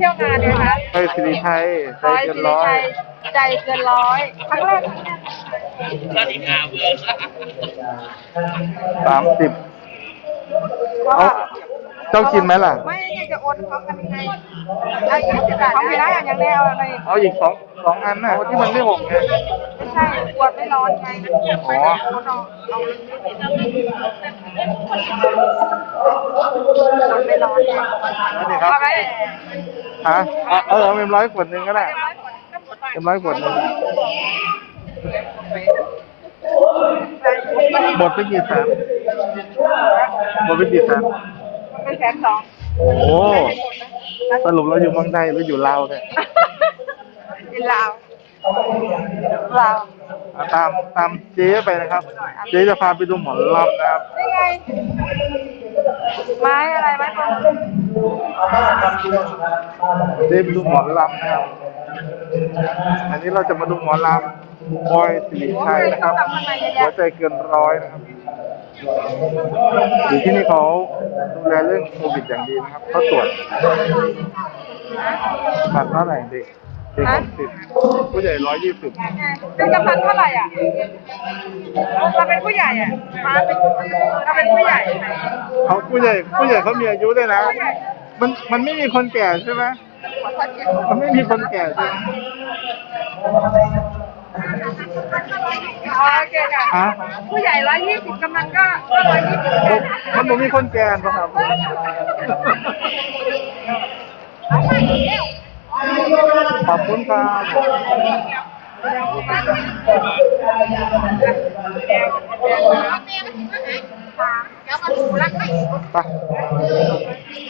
ที่ยวงานเลยคะใช่สิร้อยใจเกินร้อย ใจเกินร้อยครั้งแรกสามสิบห้าเบอร์สามสิบเอาต้ากินไหมล่ะ ไม่อยจะอดเขากันยังไงเอาอีกสิบบาทเขาไม่ได้อย่างยังแน่เอาอะไรเอาอีกสองสองอันน่ะที่มันไม่หงายไม่ใช่ปวดไม่ร้อนไงอ๋อไม่ร้อนครับฮะ เออเอ็มร้อยขวดหนึ่งก็ได้เอ็มร้อยขวดหนึ่งหมดไปกี่แสนหมดไปกี่แสนไปแสนสองโอ้สรุปเราอยู่เมืองไทยหรืออยู่ลาวเนี่ยอยู่ลาว ลาว ตามตามเจ๊ไปนะครับ เจ๊จะพาไปดูหมอนรับนะครับ ไม่ไไงม้อะไรไม้ต้นเดี๋ยดูหมอลำนะครับ อันนี้เราจะมาดูหมอลำคอยสีชัยนะครับหัวใจเกินร้อยนะครับ ที่นี่เขาดูแลเรื่องโควิดอย่างดีนะครับเขาตรวจพันเท่าไหร่เด็กเด็กสิบผู้ใหญ่ร้อยยี่สิบเด็กพันเท่าไหร่อ่ะเราเป็นผู้ใหญ่อ่ะเราเป็นผู้ใหญ่ เขาผู้ใหญ่ ผู้ใหญ่เขามีอายุได้นะมันมันไม่มีคนแก่ใช่ไหมมันไม่มีคนแก่โอเคค่ผู้ใหญ่ร้อยยี่สิบกำลังก็ร้อยยี่สิบมันผมมีคนแกนป่ะครับขอบคุณครับไป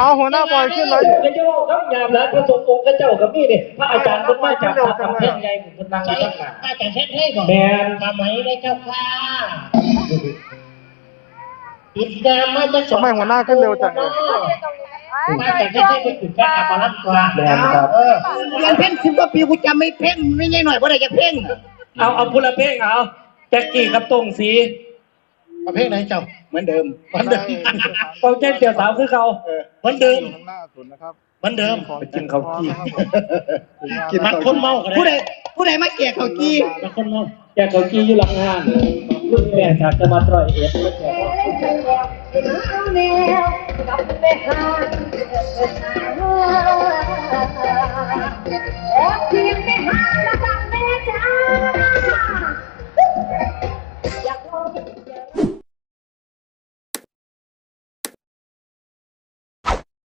เอาหัวหน้าบอยขึ้นเลยพระโยครับยามแล้วพระสงฆ์องค์เจ้ากับนี่เนี่ยพระอาจารย์ก็มาจากทาเพ่งใหญ่หุนพลั่ไหมอาจารย์เพ่งให้ก่อนแบนทำไมได้เจ้าค่ะอิศราม่จะสมัยหัวหน้าขึ้นเร็วจังเมาแต่ไม่ใช่เป็นถึงแค่อาบารัตกว่าแบนครับยังเพ่งสิบกว่าปีกูจะไม่เพ่งไม่ง่ายหน่อยเพราะอะไรจะเพ่งเอาเอาพลเพ่งเอาแจ็คกี้กับตรงสีประเภทไหนเจ้าเหมือนเดิมเหมือนเดิมเปาแจกตเสี่ยวสาวคือเขาเหมือนเดิมข้างหน้าสุดนะครับเหมือนเดิมกินเขากี้กินคนเมาผู้ใดผู้ใดมาแก่เขากี้เป็คนเมาแกเขากี้อยู่หลังห้างลูกแม่จะมาต่อยเอ็ฟก็แก่